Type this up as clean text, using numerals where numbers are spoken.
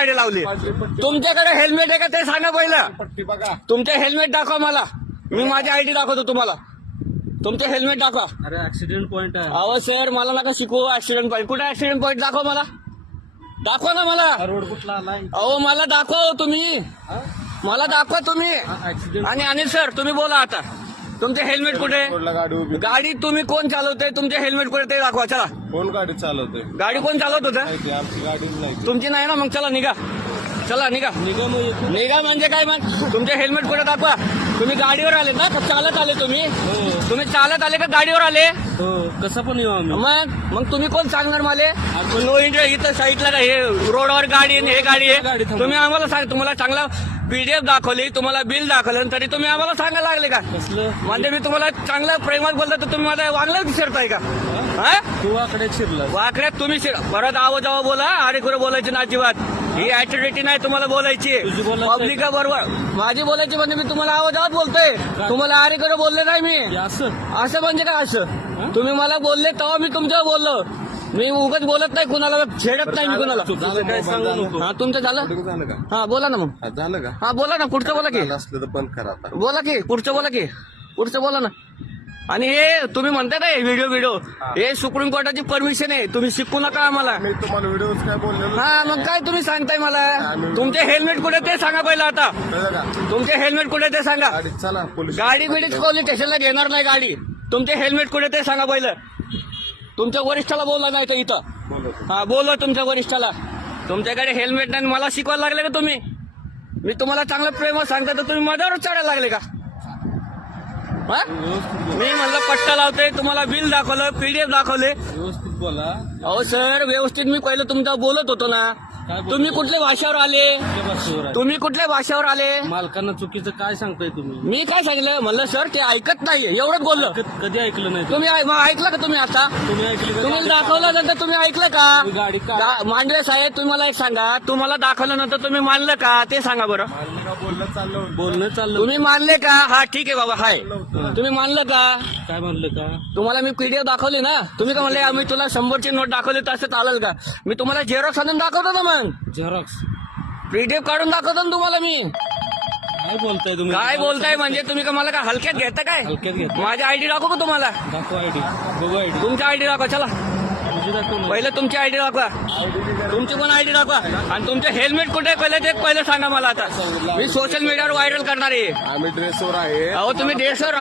गाडी लावली. तुमच्याकडे हेल्मेट आहे का ते सांगा पहिलं. पट्टी बघा. तुमचे हेल्मेट दाखवा मला. मी माझी आयडी दाखवतो तुम्हाला. तुमचे हेल्मेट दाखवा. अरे ऍक्सिडेंट पॉइंट आहे. अहो सर मला नका शिकवू ऍक्सिडेंट पॉईंट. कुठे ऍक्सिडेंट पॉईंट दाखवा मला. दाखवा ना मला. रोड कुठला आलाय? अहो मला दाखवा तुम्ही. मला दाखवा तुम्ही. ऍक्सिडेंट आणि अनिल सर तुम्ही बोला आता. तुमचे हेल्मेट कुठे. रोडला गाडी उभी. गाडी तुम्ही कोण चालवतोय. तुमचे हेल्मेट कुठे ते दाखवा. चला. कोण गाडी चालवतोय? गाडी कोण चालवत होतं. माहिती, आमची गाडीच नाही. तुमची नाही ना. मग चला निघा. चला निघा. निगम येतो. निघा म्हणजे काय मग. तुमचे हेल्मेट कुठे दाखवा. तुम्ही गाडीवर आले ना का चालत आले तुम्ही. तुम्ही चालत आले का गाडीवर आले. हो कसं पण येऊ आम्ही. मग तुम्ही कोण सांगणार मला. नो इंडिया इथं साईडला हे रोडवर गाडी आहे, हे गाडी आहे. गाडी थांबवा. तुम्ही आम्हाला सांग. तुम्हाला चांगला पीडीएफ दाखवली, तुम्हाला बिल दाखवलं, तरी तुम्ही आम्हाला सांगायला लागले का. कसलं म्हणजे मी तुम्हाला चांगल्या प्रेमात बोलतो तर तुम्ही मला वागलं विसरताय का. हा तू आकडे शिरला. वाकड्यात तुम्ही परत आवाज बोला. अरे कुठे बोलायची ना अजिबात. ही ऍटिट्यूड नाही तुम्हाला बोलायची. तुझी बोलायची. पब्लिक बरोबर माझी बोलायची म्हणजे मी तुम्हाला आवाजात बोलतोय. तुम्हाला अरे कुठे बोलले नाही मी. हे असं असं म्हणजे काय असं. तुम्ही मला बोलले तेव्हा मी तुमच्यावर बोललो. मी उगाच बोलत नाही कुणाला. छेडत नाही मी कुणाला. चुकीचं काय सांगू नको. हा तुमचं झालं. झालं का? हा बोला ना मग. झालं का? हा बोला ना. पुढचं बोला की. झालं असलं तर बंद करा आता. बोला की. पुढचं बोला की. पुढचं बोला ना. आणि हे तुम्ही म्हणताय ना व्हिडिओ हे सुप्रीम कोर्टाची परमिशन आहे. तुम्ही शिकू नका आम्हाला. मी तुम्हाला व्हिडिओ काय बोललेलो. हा मग काय तुम्ही सांगताय मला. तुमचे हेल्मेट कुठे ते सांगा पहिलं आता. कळलं का? तुमचे हेल्मेट कुठे ते सांगा. गाडीत चला पोलीस. गाडी बिडीच पोलीस स्टेशनला घेणार नाही गाडी. तुमचे हेल्मेट कुठे ते सांगा पहिलं. तुमच्या वरिष्ठाला बोलला नाही तर इथं. बोलतो. हा बोलवा तुमच्या वरिष्ठाला. तुमच्याकडे हेल्मेट नाही. मला शिकवायला लागले का तुम्ही. मी तुम्हाला चांगलं प्रेम सांगता तर तुम्ही माझ्यावर चढायला लागले का. हा? मी म्हणलं पट्टा लावतोय. तुम्हाला बिल दाखवलं, पीडीएफ दाखवले. व्यवस्थित बोला. अहो सर व्यवस्थित मी पहिलं तुमचा बोलत होतो ना. तुम्ही कुठल्या भाषेवर आले. कुठल्या भाषेवर आहे? तुम्ही कुठल्या भाषेवर आले. मालकांना चुकीचं काय सांगताय तुम्ही. मी काय सांगितलं म्हणलं सर ते ऐकत नाहीये एवढंच बोललो. कधी ऐकलं नाही तुम्ही मग ऐकलं का तुम्ही आता. तुम्ही ऐकलं का? तुम्ही दाखवलं नंतर तुम्ही ऐकलं का. तुम्ही गाडी का मांडवे साहेब तुम्ही मला एक सांगा. तुम्हाला दाखवलं नंतर तुम्ही मानलं का ते सांगा बरं. मानलं का? बोलणं चाललं होतं. बोलणं चाललं. तुम्ही मानले का. हा ठीक आहे बाबा हाय. तुम्ही मानलं का. काय म्हणलं का? तुम्हाला मी पीडीएफ दाखवली ना. तुम्ही का म्हणले आम्ही तुला 100ची नोट दाखवली तर असं चालेल का. मी तुम्हाला झेरॉक्स आणून दाखवतो ना. मग झेरॉक्स पीडीएफ काढून दाखवतो ना तुम्हाला मी. काय बोलताय तुम्ही. काय बोलताय म्हणजे तुम्ही का मला का हलक्यात घेता काय. हलक्यात घेत. माझी आयडी दाखवू का तुम्हाला. दाखवा आयडी. बघू आयडी. तुमची आयडी दाखवा. चला तुझी दाखव ना. पहिलं तुमची आयडी दाखवा. तुमची पण आयडी दाखवा. आणि तुमचे हेल्मेट कुठे पहिलं सांगा मला आता. मी सोशल मीडियावर व्हायरल करणार आहे. आम्ही ड्रेसवर आहे. अहो तुम्ही ड्रेसवर